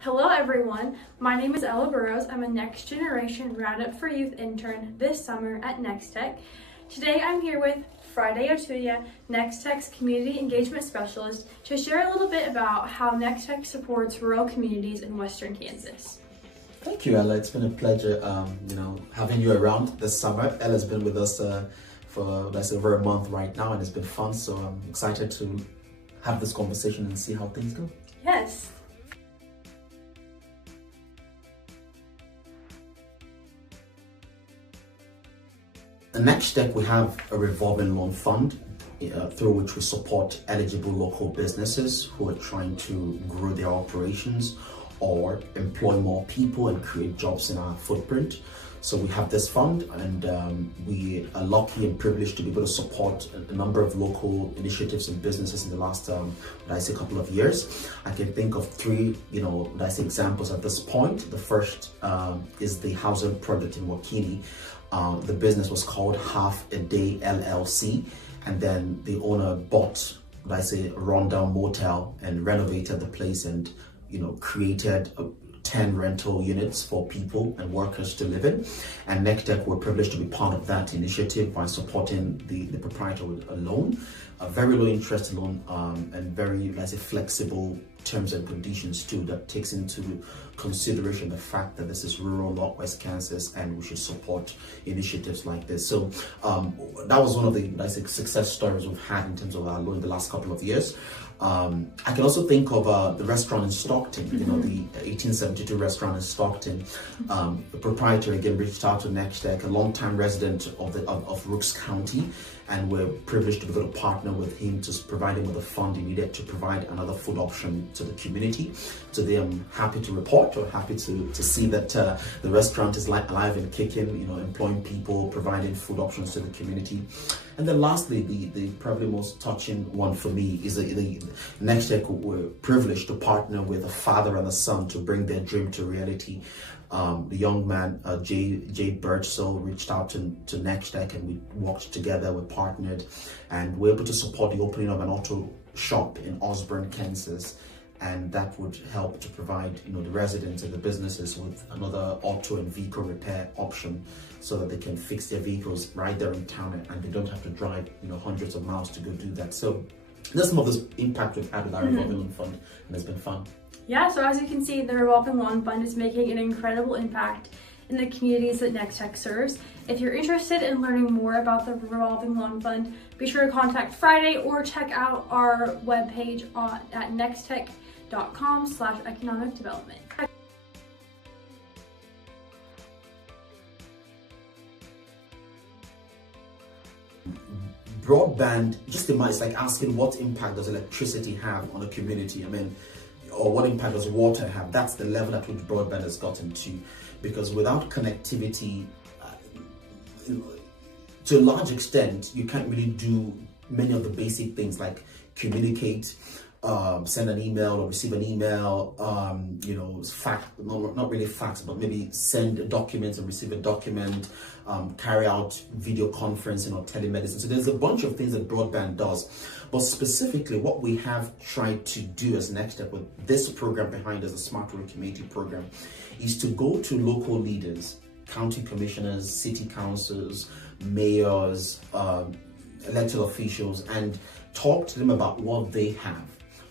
Hello everyone, my name is Ella Burrows. I'm a Next Generation Roundup for Youth intern this summer at Nex-Tech. Today I'm here with Friday Otuya, Nex-Tech's Community Engagement Specialist, to share a little bit about how Nex-Tech supports rural communities in Western Kansas. Thank you, Ella. It's been a pleasure, having you around this summer. Ella's been with us for over a month right now, and it's been fun. So I'm excited to have this conversation and see how things go. Yes. At Nex-Tech, we have a revolving loan fund through which we support eligible local businesses who are trying to grow their operations or employ more people and create jobs in our footprint. So we have this fund, and we are lucky and privileged to be able to support a number of local initiatives and businesses in the last, couple of years. I can think of three, examples at this point. The first is the housing project in Wakini. The business was called Half a Day LLC, and then the owner bought, a rundown motel and renovated the place and created 10 rental units for people and workers to live in. And Nex-Tech were privileged to be part of that initiative by supporting the proprietor with a loan, a very low interest loan, and very, flexible terms and conditions too, that takes into consideration the fact that this is rural Northwest Kansas and we should support initiatives like this. So that was one of the success stories we've had in terms of our loan in the last couple of years. I can also think of the restaurant in Stockton, the 1872 restaurant in Stockton. The proprietor again reached out to Nex-Tech, a longtime resident of Rooks County, and we're privileged to be able to partner with him to provide him with the fund he needed to provide another food option to the community. Today I'm happy to report, or happy to see that the restaurant is alive and kicking, employing people, providing food options to the community. And then lastly, the probably most touching one for me is the Nex-Tech were privileged to partner with a father and a son to bring their dream to reality. The young man, Jay Birdsell, reached out to Nex-Tech, and we worked together, we partnered, and we were able to support the opening of an auto shop in Osborne, Kansas. And that would help to provide, the residents and the businesses with another auto and vehicle repair option, so that they can fix their vehicles right there in town, and they don't have to drive, hundreds of miles to go do that. So that's some of the impact we've had with our revolving loan fund, and it's been fun. Yeah, so as you can see, the revolving loan fund is making an incredible impact in the communities that Nex-Tech serves. If you're interested in learning more about the revolving loan fund, be sure to contact Friday or check out our webpage at nextech.com/economic development. Broadband, just imagine, it's like asking what impact does electricity have on a community? Or what impact does water have? That's the level at which broadband has gotten to, because without connectivity, to a large extent, you can't really do many of the basic things like communicate, send an email or receive an email, not really fax, but maybe send documents and receive a document, carry out video conferencing or telemedicine. So there's a bunch of things that broadband does. But specifically, what we have tried to do as Nex-Tech with this program behind us, the Smart Rural Community Program, is to go to local leaders, county commissioners, city councils, mayors, elected officials, and talk to them about what they have.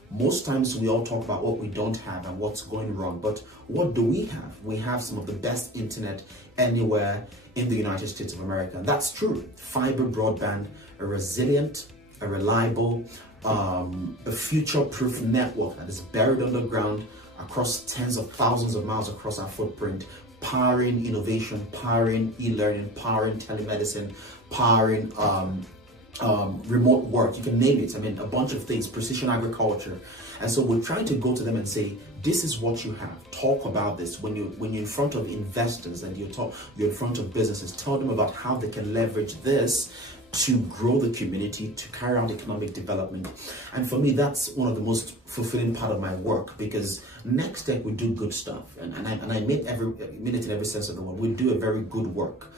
Most times we all talk about what we don't have and what's going wrong, but what do we have? We have some of the best internet anywhere in the United States of America. And that's true. Fiber broadband, a resilient, a reliable, a future-proof network that is buried underground across tens of thousands of miles across our footprint, powering innovation, powering e-learning, powering telemedicine, powering remote work, you can name it. a bunch of things, precision agriculture. And so we're trying to go to them and say, this is what you have. Talk about this. When you're in front of investors and you're in front of businesses, tell them about how they can leverage this to grow the community, to carry out economic development. And for me, that's one of the most fulfilling part of my work, because Nex-Tech, we do good stuff. And I mean it in every sense of the word. We do a very good work,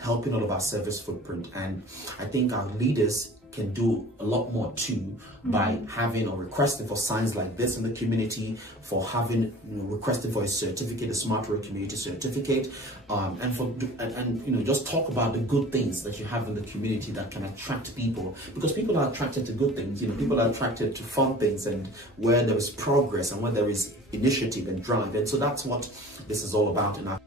helping all of our service footprint. And I think our leaders can do a lot more too by having or requesting for signs like this in the community, for having, requesting for a certificate, a Smart Road Community certificate, and just talk about the good things that you have in the community that can attract people, because people are attracted to good things. People are attracted to fun things, and where there is progress and where there is initiative and drive, and so that's what this is all about in our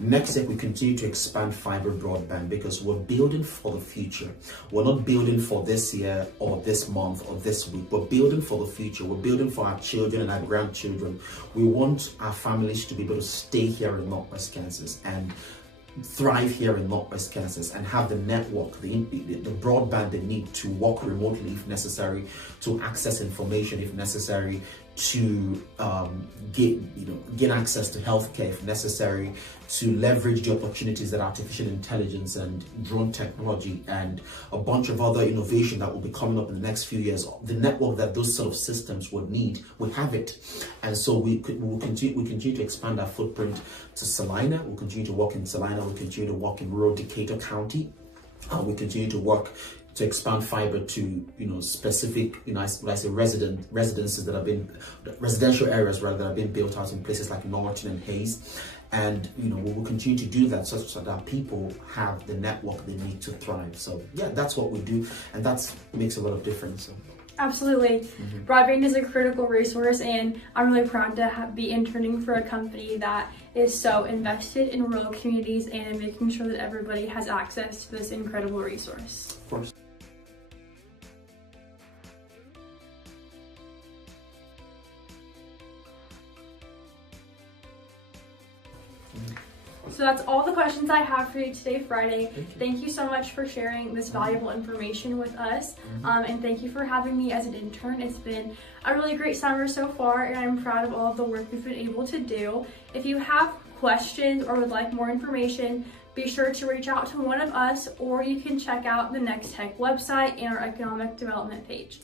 Nex-Tech. We continue to expand fiber broadband because we're building for the future. We're not building for this year or this month or this week. We're building for the future. We're building for our children and our grandchildren. We want our families to be able to stay here in Northwest Kansas and thrive here in Northwest Kansas and have the network, the broadband they need to work remotely if necessary, to access information if necessary, to gain access to healthcare if necessary, to leverage the opportunities that artificial intelligence and drone technology and a bunch of other innovation that will be coming up in the next few years. The network that those sort of systems would need, we have it, and so we continue to expand our footprint to Salina. We'll continue to work in Salina. We'll continue to work in rural Decatur County. We continue to work to expand fiber to specific residences that have been residential areas rather that have been built out in places like Norton and Hayes, and we will continue to do that such that our people have the network they need to thrive. So yeah, that's what we do, and that makes a lot of difference. So. Absolutely. Broadband is a critical resource, and I'm really proud to be interning for a company that is so invested in rural communities and in making sure that everybody has access to this incredible resource. Of course. So that's all the questions I have for you today, Friday. Thank you so much for sharing this valuable information with us. And thank you for having me as an intern. It's been a really great summer so far, and I'm proud of all of the work we've been able to do. If you have questions or would like more information, be sure to reach out to one of us, or you can check out the Nex-Tech website and our economic development page.